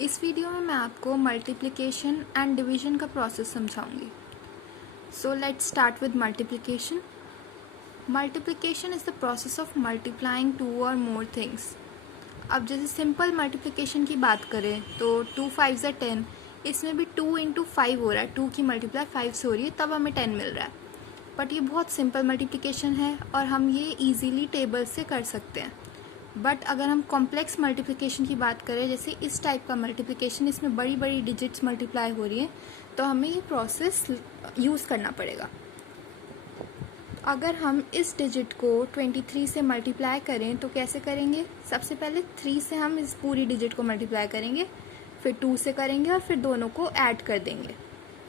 इस वीडियो में मैं आपको मल्टीप्लिकेशन एंड डिवीजन का प्रोसेस समझाऊंगी। So let's start with multiplication. Multiplication is the process of multiplying two or more things. अब जैसे सिंपल मल्टीप्लिकेशन की बात करें तो 2 5 ज़ा 10, इसमें भी 2 इंटू 5 हो रहा है, 2 की मल्टीप्लाई 5 से हो रही है, तब हमें 10 मिल रहा है। बट ये बहुत सिंपल मल्टीप्लिकेशन है और हम ये ईजीली टेबल से कर सकते हैं। बट अगर हम कॉम्प्लेक्स मल्टीप्लिकेशन की बात करें, जैसे इस टाइप का मल्टीप्लिकेशन, इसमें बड़ी बड़ी डिजिट्स मल्टीप्लाई हो रही हैं, तो हमें ये प्रोसेस यूज़ करना पड़ेगा। अगर हम इस डिजिट को 23 से मल्टीप्लाई करें तो कैसे करेंगे? सबसे पहले 3 से हम इस पूरी डिजिट को मल्टीप्लाई करेंगे, फिर 2 से करेंगे और फिर दोनों को ऐड कर देंगे।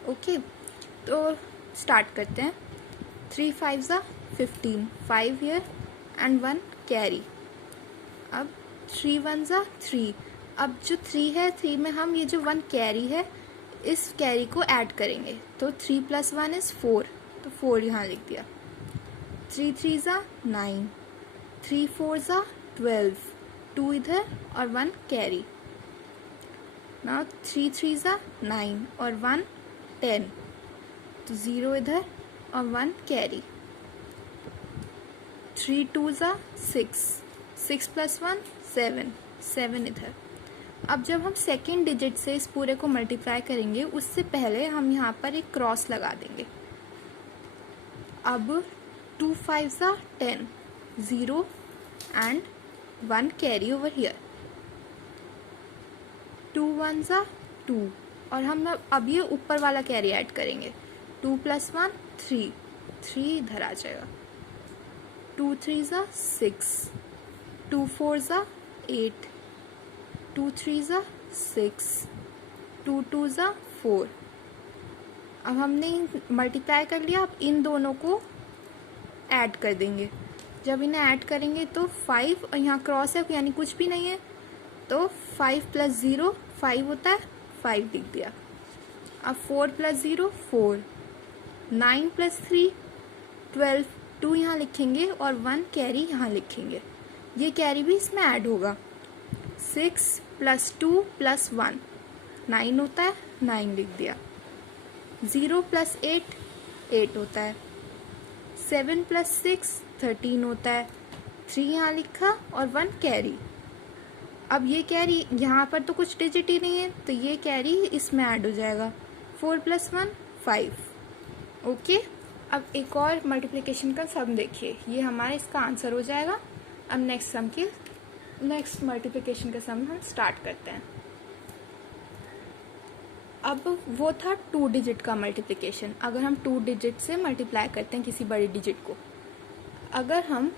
ओके, तो स्टार्ट करते हैं। 3 5 ज़ा 15, 5 हियर एंड 1 कैरी। अब 3 1 ज़ा 3। अब जो 3 है, 3 में हम ये जो 1 कैरी है, इस कैरी को ऐड करेंगे, तो 3 + 1 इज़ 4, तो 4 यहाँ लिख दिया। 3 3 ज़ा 9, 3 4 ज़ा 12, 2 इधर और 1 कैरी। नाउ 3 3 ज़ा 9 और 1 10, तो 0 इधर और 1 कैरी। 3 2 ज़ा 6, 6 + 1 7, 7 इधर। अब जब हम सेकेंड डिजिट से इस पूरे को मल्टीप्लाई करेंगे, उससे पहले हम यहाँ पर एक क्रॉस लगा देंगे। अब 2 5 ज़ा 10, 0 एंड 1 कैरी ओवर हियर। 2 1 ज़ा 2 और हम अब ये ऊपर वाला कैरी ऐड करेंगे। 2 + 1 3, 3 इधर आ जाएगा। 2 3 ज़ा 6, 2 4 ज़ा 8, 2 3 ज़ा 6, 2 2 ज़ा 4। अब हमने मल्टीप्लाई कर लिया, अब इन दोनों को ऐड कर देंगे। जब इन्हें ऐड करेंगे तो 5, और यहाँ क्रॉस है यानी कुछ भी नहीं है, तो 5 + 0 5 होता है, 5 लिख दिया। अब 4 + 0 4, 9 + 3 12, 2 यहाँ लिखेंगे और 1 कैरी यहाँ लिखेंगे। ये कैरी भी इसमें ऐड होगा। 6 + 2 + 1 9 होता है, 9 लिख दिया। 0 + 8 8 होता है। 7 + 6 13 होता है, 3 यहाँ लिखा और 1 कैरी। अब ये कैरी यहाँ पर तो कुछ डिजिट ही नहीं है, तो ये कैरी इसमें ऐड हो जाएगा। 4 + 1 5। ओके, अब एक और मल्टीप्लिकेशन का सम देखिए, ये हमारा इसका आंसर हो जाएगा। अब नेक्स्ट मल्टीप्लिकेशन का सम हम स्टार्ट करते हैं। अब वो था 2 डिजिट का मल्टीप्लिकेशन। अगर हम 2 डिजिट से मल्टीप्लाई करते हैं किसी बड़ी डिजिट को, अगर हम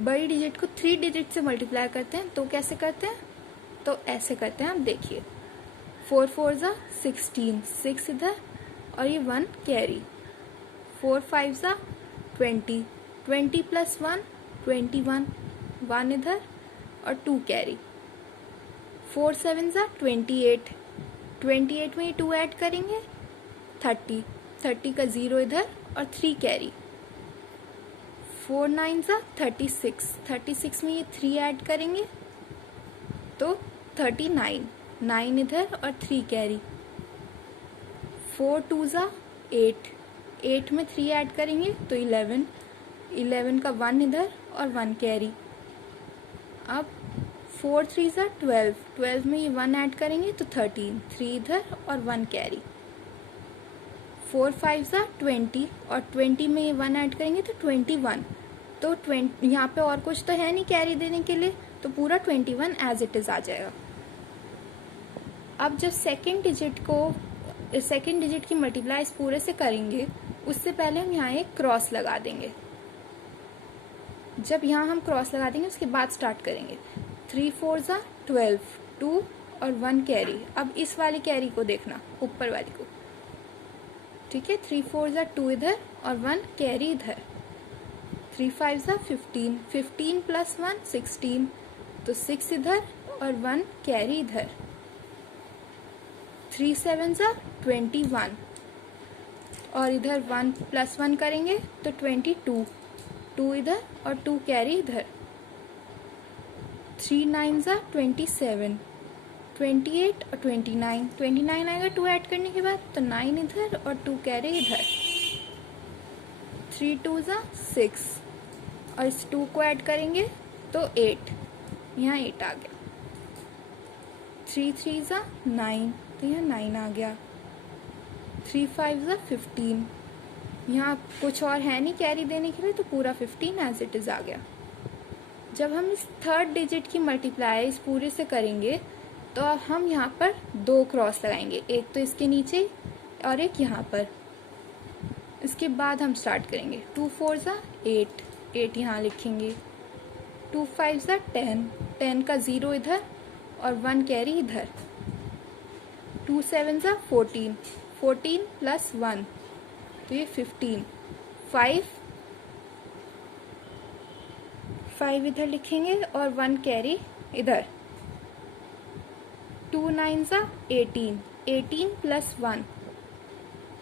बड़ी डिजिट को 3 डिजिट से मल्टीप्लाई करते हैं तो कैसे करते हैं? तो ऐसे करते हैं, आप देखिए। 4 4 ज़ा 16, 6 इधर और ये 1 कैरी। 4 5 ज़ा 20, 20 + 1 21, 1 इधर और 2 कैरी। 4 7 ज़ा 28, 28 में ये 2 ऐड करेंगे, 30, 30 का 0 इधर और 3 कैरी। 4 9 ज़ा 36, 36 में ये 3 ऐड करेंगे, तो 39, 9 इधर और 3 कैरी। 4 2 ज़ा 8, 8 में 3 ऐड करेंगे तो 11, 11 का 1 इधर और 1 कैरी। अब 4 3 ज़ा 12, 12 में ये 1 ऐड करेंगे तो 13, 3 इधर और 1 कैरी। 4 5 ज़ा 20 और 20 में ये 1 ऐड करेंगे तो 21, तो 20 यहाँ पे और कुछ तो है नहीं कैरी देने के लिए, तो पूरा 21 एज इट इज़ आ जाएगा। अब जब सेकेंड डिजिट की मल्टीप्लाई इस पूरे से करेंगे, उससे पहले हम यहाँ एक क्रॉस लगा देंगे। जब यहाँ हम क्रॉस लगा देंगे उसके बाद स्टार्ट करेंगे। 3 4 ज़ा 12, 2 और 1 कैरी। अब इस वाली कैरी को देखना, ऊपर वाली को, ठीक है। 3 4 ज़ा 2 इधर और 1 कैरी इधर। 3 5 ज़ा 15, 15 + 1 16, तो 6 इधर और 1 कैरी इधर। 3 7 ज़ा 21 और इधर 1 + 1 करेंगे तो 22, 2 इधर और 2 कैरी इधर। 3 9 ज़ा 27, 28 और 29, 29 आएगा 2 ऐड करने के बाद, तो 9 इधर और 2 कैरी इधर, 3 2 ज़ा 6 और इस 2 को ऐड करेंगे तो 8, यहाँ 8 आ गया, 3 3 ज़ा 9, तो यहाँ 9 आ गया, 3 5 ज़ा 15, यहाँ कुछ और है नहीं कैरी देने के लिए, तो पूरा 15 एज इट इज़ आ गया। जब हम इस थर्ड डिजिट की मल्टीप्लाई इस पूरे से करेंगे तो अब हम यहाँ पर 2 क्रॉस लगाएंगे, एक तो इसके नीचे और एक यहाँ पर। इसके बाद हम स्टार्ट करेंगे, 2 4 ज़ा 8, 8 यहाँ लिखेंगे, 2 5 ज़ा 10, 10 का 0 इधर और 1 कैरी इधर, 2 7 ज़ा 14, 14 प्लस 1 तो ये 15, 5 इधर लिखेंगे और 1 कैरी इधर, 2 9 ज़ा 18, 18 प्लस 1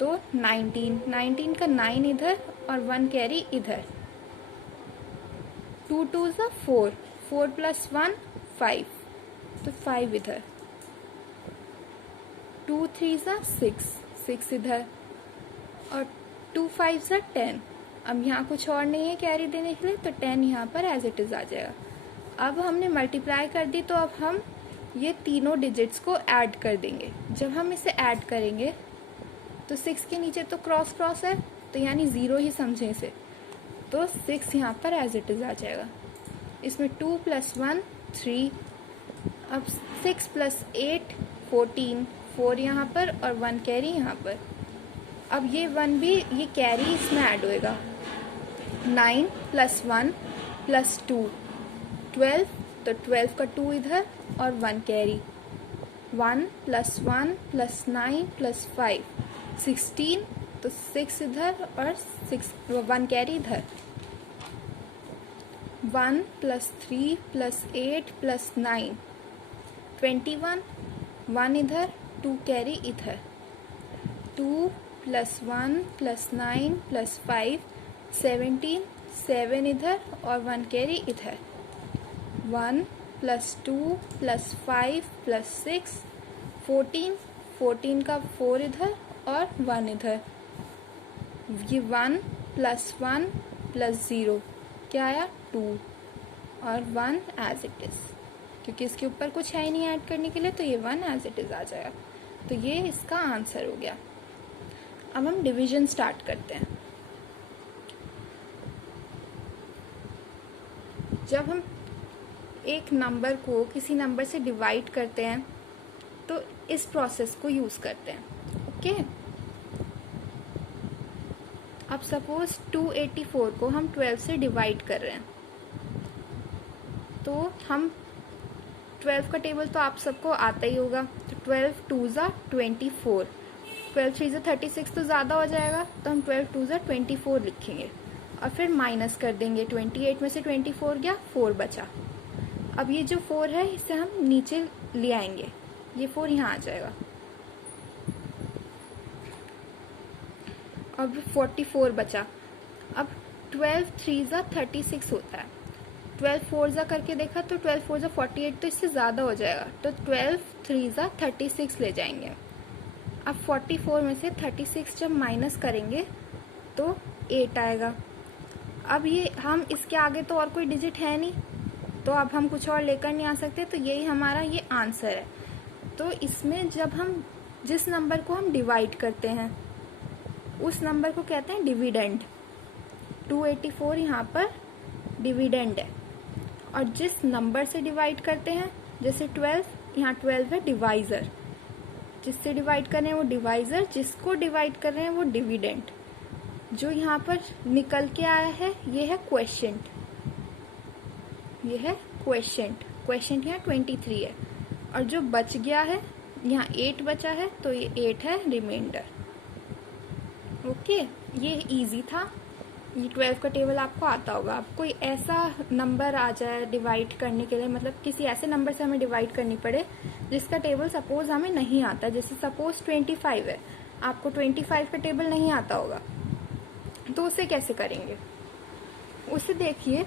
तो 19, 19 का 9 इधर और 1 कैरी इधर, 2 2 ज़ा 4, 4 प्लस 1 5 तो 5 इधर, 2 3 ज़ा 6, 6 इधर और 2 5 ज़ा 10। अब यहाँ कुछ और नहीं है कैरी देने के लिए, तो 10 यहाँ पर एज इट इज़ आ जाएगा। अब हमने मल्टीप्लाई कर दी, तो अब हम ये तीनों डिजिट्स को ऐड कर देंगे। जब हम इसे ऐड करेंगे तो 6 के नीचे तो क्रॉस क्रॉस है, तो यानी 0 ही समझें इसे, तो 6 यहाँ पर एज इट इज़ आ जाएगा। इसमें 2 + 1 3, अब 6 + 8 14, 4 यहाँ पर और 1 कैरी यहाँ पर। अब ये 1 भी ये कैरी इसमें ऐड होएगा, 9 + 1 + 2 12, तो 12 का 2 इधर और 1 कैरी, 1 + 1 + 9 + 5 16, तो 6 इधर और 1 कैरी इधर, 1 + 3 + 8 + 9 21, 1 इधर 2 कैरी इधर, 2 + 1 + 9 + 5 17, 7 इधर और 1 कैरी इधर, 1 + 2 + 5 + 6 14, 14 का 4 इधर और 1 इधर, ये 1 + 1 + 0 क्या आया 2 और 1 एज इट इज़, क्योंकि इसके ऊपर कुछ है ही नहीं ऐड करने के लिए, तो ये 1 एज इट इज़ आ जाएगा। तो ये इसका आंसर हो गया। अब हम डिवीजन स्टार्ट करते हैं। जब हम एक नंबर को किसी नंबर से डिवाइड करते हैं तो इस प्रोसेस को यूज़ करते हैं। ओके, अब सपोज 284 को हम 12 से डिवाइड कर रहे हैं, तो हम 12 का टेबल तो आप सबको आता ही होगा, तो 12 2 ज़ा 24, 12 3 ज़ा 36 तो ज़्यादा हो जाएगा, तो हम 12 2 ज़ा 24 लिखेंगे और फिर माइनस कर देंगे, 28 में से 24 गया, 4 बचा। अब ये जो 4 है इसे हम नीचे ले आएंगे, ये 4 यहाँ आ जाएगा। अब 44 बचा। अब 12 3 ज़ा 36 होता है, 12 4 ज़ा करके देखा तो 12 4 ज़ा 48, तो इससे ज़्यादा हो जाएगा, तो 12 3 ज़ा 36 ले जाएंगे। अब 44 में से 36 जब माइनस करेंगे तो 8 आएगा। अब ये हम इसके आगे तो और कोई डिजिट है नहीं, तो अब हम कुछ और लेकर नहीं आ सकते, तो यही हमारा ये आंसर है। तो इसमें जब हम जिस नंबर को हम डिवाइड करते हैं उस नंबर को कहते हैं डिविडेंड। 284 यहाँ पर डिविडेंड है। और जिस नंबर से डिवाइड करते हैं, जैसे 12, यहाँ 12 है डिवाइज़र, जिससे डिवाइड कर रहे हैं वो डिवाइज़र, जिसको डिवाइड कर रहे हैं वो डिविडेंड। जो यहाँ पर निकल के आया है ये है क्वेश्चंट, ये है क्वेश्चंट, क्वेश्चंट यहाँ 23 है। और जो बच गया है यहाँ 8 बचा है, तो ये 8 है रिमाइंडर। ओके, ये इजी था। ये 12 का टेबल आपको आता होगा। अब कोई ऐसा नंबर आ जाए डिवाइड करने के लिए, मतलब किसी ऐसे नंबर से हमें डिवाइड करनी पड़े जिसका टेबल सपोज हमें नहीं आता, जैसे सपोज 25 है, आपको 25 का टेबल नहीं आता होगा, तो उसे कैसे करेंगे? उसे देखिए,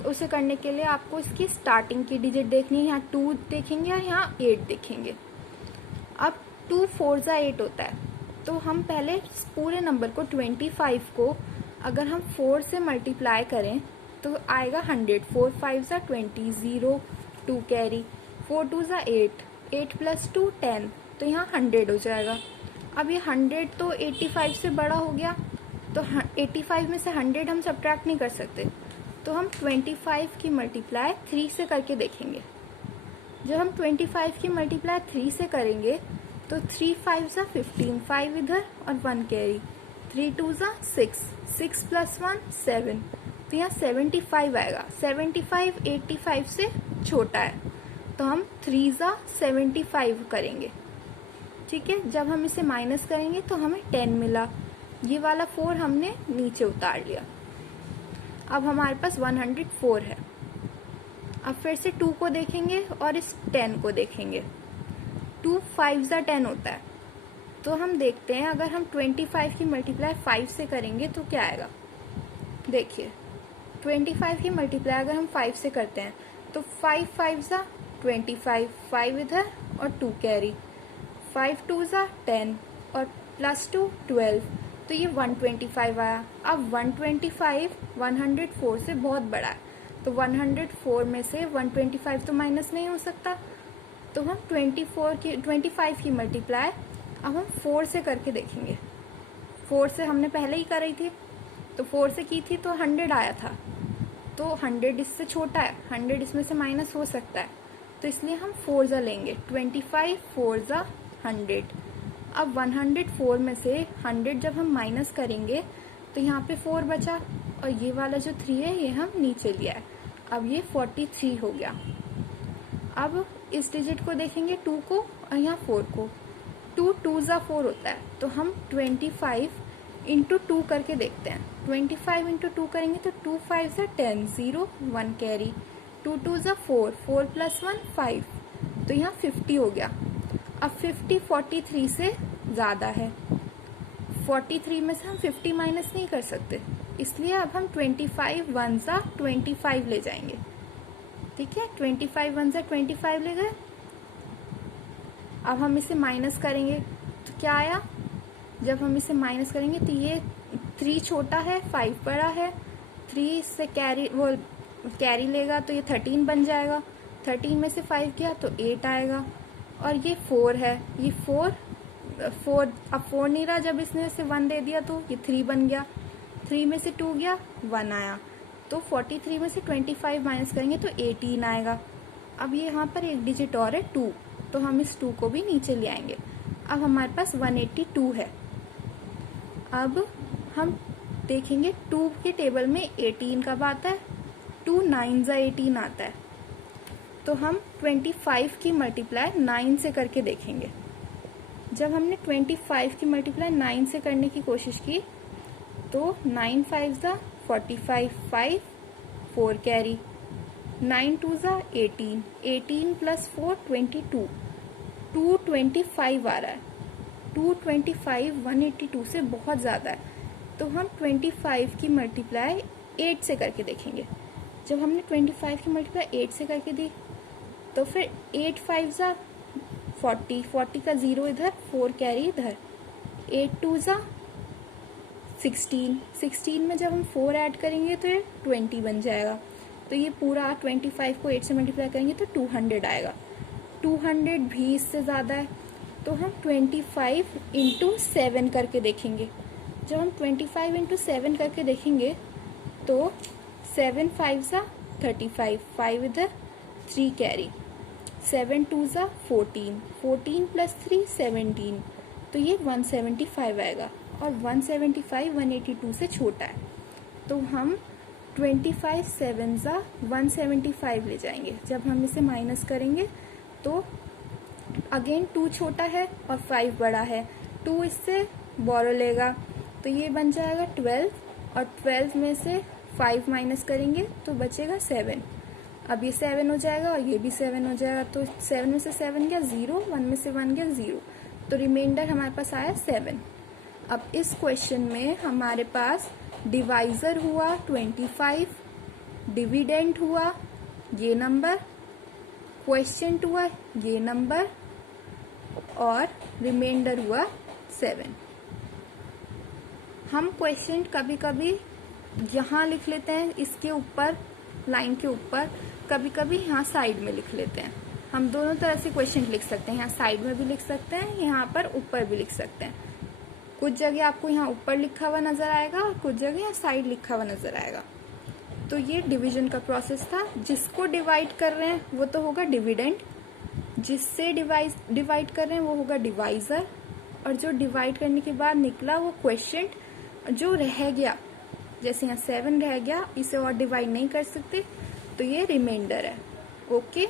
उसे करने के लिए आपको इसकी स्टार्टिंग की डिजिट देखनी है, यहाँ 2 देखेंगे और यहाँ 8 देखेंगे। अब 2 4 जा 8 होता है, तो हम पहले पूरे नंबर को 25 को अगर हम 4 से मल्टीप्लाई करें तो आएगा 100। 4 5 जा 20, 0 2 कैरी, 4 2 जा 8, 8 + 2 10, तो यहाँ 100 हो जाएगा। अब ये 100 तो 85 से बड़ा हो गया, तो 85 में से 100 हम सब्ट्रैक्ट नहीं कर सकते, तो हम 25 की मल्टीप्लाई 3 से करके देखेंगे। जब हम 25 की मल्टीप्लाई 3 से करेंगे तो 3 5 जा 15, 5 इधर और 1 कैरी, 3 2 जा 6, 6 + 1 7, तो यहाँ 75 आएगा। 75 85 से छोटा है, तो हम 3 जा 75 करेंगे। ठीक है, जब हम इसे माइनस करेंगे तो हमें 10 मिला, ये वाला 4 हमने नीचे उतार लिया। अब हमारे पास 104 है। अब फिर से 2 को देखेंगे और इस 10 को देखेंगे। 2 5 जा 10 होता है, तो हम देखते हैं अगर हम 25 की मल्टीप्लाई 5 से करेंगे तो क्या आएगा। देखिए 25 की मल्टीप्लाई अगर हम 5 से करते हैं तो 5 5 जा 25, 5 इधर और 2 कैरी, 5 2 जा 10 और +2 12, तो ये 125 आया। अब 125 104 से बहुत बड़ा है, तो 104 में से 125 तो माइनस नहीं हो सकता, तो हम 25 की मल्टीप्लाई अब हम 4 से करके देखेंगे। 4 से हमने पहले ही करी थी, तो 4 से की थी तो 100 आया था, तो 100 इससे छोटा है, 100 इसमें से माइनस हो सकता है, तो इसलिए हम 4 जा लेंगे। 25 4 जा 100। अब 104 में से 100 जब हम माइनस करेंगे तो यहाँ पे 4 बचा, और ये वाला जो 3 है ये हम नीचे लिया है। अब ये 43 हो गया। अब इस डिजिट को देखेंगे 2 को और यहाँ 4 को। 2 2 जा 4 होता है, तो हम 25 × 2 करके देखते हैं। 25 × 2 करेंगे तो 2 5 जा 10, 0 1 कैरी, 2 2 जा 4, 4 + 1 5, तो यहाँ 50 हो गया। अब 50 43 से ज़्यादा है, 43 में से हम 50 माइनस नहीं कर सकते, इसलिए अब हम 25 1 जा 25 ले जाएंगे। ठीक है, 25 1 जा 25 ले गए। अब हम इसे माइनस करेंगे तो क्या आया। जब हम इसे माइनस करेंगे तो ये 3 छोटा है, 5 बड़ा है, 3 से कैरी लेगा तो ये 13 बन जाएगा। 13 में से 5 गया तो 8 आएगा, और ये 4 है, ये 4 अब 4 नहीं रहा, जब इसने से 1 दे दिया तो ये 3 बन गया। 3 में से 2 गया 1 आया, तो 43 में से 25 माइनस करेंगे तो 18 आएगा। अब ये यहाँ पर एक डिजिट और है 2, तो हम इस 2 को भी नीचे ले आएंगे। अब हमारे पास 182 है। अब हम देखेंगे 2 के टेबल में 18 कब आता है। 2 9 जा 18 आता है, तो हम 25 की मल्टीप्लाई 9 से करके देखेंगे। जब हमने 25 की मल्टीप्लाई 9 से करने की कोशिश की तो 9 5 जा 45, 5 4 कैरी, 9 2 जा 18, 18 + 4 22, 225 आ रहा है। 225 182 से बहुत ज़्यादा है, तो हम 25 की मल्टीप्लाई 8 से करके देखेंगे। जब हमने 25 की मल्टीप्लाई 8 से करके दी तो फिर 8 5 जा 40, 40 का 0 इधर, 4 कैरी इधर, 8 2 जा 16, 16 में जब हम 4 ऐड करेंगे तो ये 20 बन जाएगा। तो ये पूरा 25 को 8 से मल्टीप्लाई करेंगे तो 200 आएगा। 200 भी इससे ज़्यादा है, तो हम 25 × 7 करके देखेंगे। जब हम 25 × 7 करके देखेंगे तो 7 5 जा 35, 5 इधर, 3 कैरी, 7 2 जा 14, 14 + 3 17, तो ये 175 आएगा, और 175 182 से छोटा है, तो हम 25 7 जा 175 ले जाएंगे। जब हम इसे माइनस करेंगे तो अगेन 2 छोटा है और 5 बड़ा है, 2 इससे बोरो लेगा तो ये बन जाएगा 12, और 12 में से 5 माइनस करेंगे तो बचेगा 7। अब ये 7 हो जाएगा और ये भी 7 हो जाएगा, तो 7 में से 7 गया 0, 1 में से 1 गया 0, तो रिमाइंडर हमारे पास आया 7। अब इस क्वेश्चन में हमारे पास डिवाइज़र हुआ 25, डिविडेंट हुआ ये नंबर, क्वेश्चन हुआ ये नंबर, और रिमाइंडर हुआ 7। हम क्वेश्चन कभी कभी यहाँ लिख लेते हैं, इसके ऊपर लाइन के ऊपर, कभी कभी यहाँ साइड में लिख लेते हैं। हम दोनों तरह से क्वेश्चन लिख सकते हैं, यहाँ साइड में भी लिख सकते हैं, यहाँ पर ऊपर भी लिख सकते हैं। कुछ जगह आपको यहाँ ऊपर लिखा हुआ नजर आएगा और कुछ जगह यहाँ साइड लिखा हुआ नजर आएगा। तो ये डिवीजन का प्रोसेस था। जिसको डिवाइड कर रहे हैं वो तो होगा डिविडेंड, जिससे डिवाइड कर रहे हैं वो होगा डिवाइजर, और जो डिवाइड करने के बाद निकला वो क्वेश्चन, जो रह गया जैसे यहाँ 7 रह गया, इसे और डिवाइड नहीं कर सकते तो ये रिमाइंडर है। ओके।